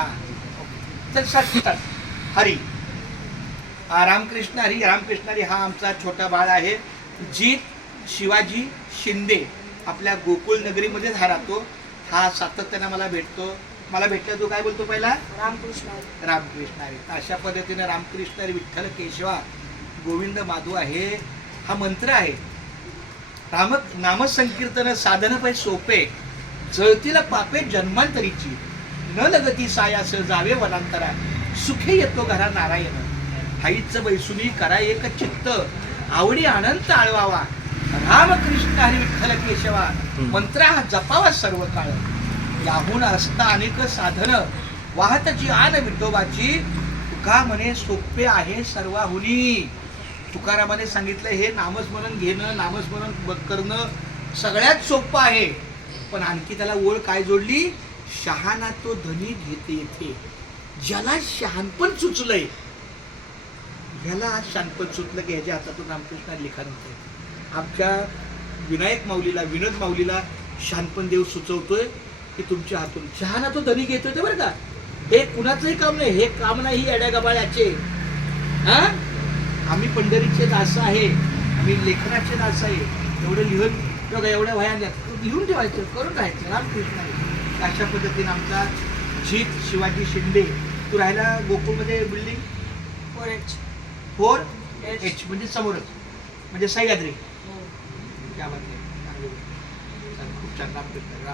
हा तर सटकट हरी रामकृष्ण हरी. रामकृष्ण हरी हा आमचा छोटा बाळ आहे. जीत शिवाजी शिंदे आपल्या गोकुळ नगरीमध्येच हा राहतो. हा सातत्याने मला भेटतो. मला भेटला तो काय बोलतो पहिला रामकृष्ण रामकृष्ण हरी. अशा पद्धतीने रामकृष्ण हरी विठ्ठल केशवा गोविंद माधव आहे हा मंत्र आहे. नामसंकीर्तन साधन पै सोपे जळतीला पापे जन्मांतरीची न लगती सायास जावे वनांतरा सुखे येतो घरा नारायण हाईच बैसुनी करा एक चित्त आवडी आनंद आळवावा रामकृष्ण हरी विठ्ठल केशवा मंत्र हा जपावा सर्व काळ याहून असता अनेक साधन वाहतची आन विठोबाची तुका म्हणे सोपे आहे सर्वाहुनी. तुकारामाने सांगितलं हे नामस्मरण घेणं नामस्मरण करणं सगळ्यात सोपं आहे. पण आणखी त्याला ओळ काय जोडली शहाणा तो धनी घेते येथे. ज्याला शहाणपण सुचलंय ह्याला आज शहाणपण सुचलं की ह्याच्या हातातून रामकृष्ण लिखाण होतंय. आमच्या विनायक माऊलीला विनोद माऊलीला शहाणपण देव सुचवतोय की तुमच्या हातून शहाणा तो धनी घेतोय ते बरं का. हे कुणाचंही काम नाही. हे काम नाही येड्या गबाळ्याचे. हा आम्ही पंढरीचे दास आहे. आम्ही लेखनाचे दास आहे. एवढं लिहून बघा एवढ्या वयात लिहून ठेवायचं करून राहायचं रामकृष्ण. अशा पद्धतीने आमचा जीत शिवाजी शिंदे. तू राहिला गोकुळमध्ये बिल्डिंग 4H म्हणजे समोरच म्हणजे सह्याद्री. त्या खूप छान रामकृष्ण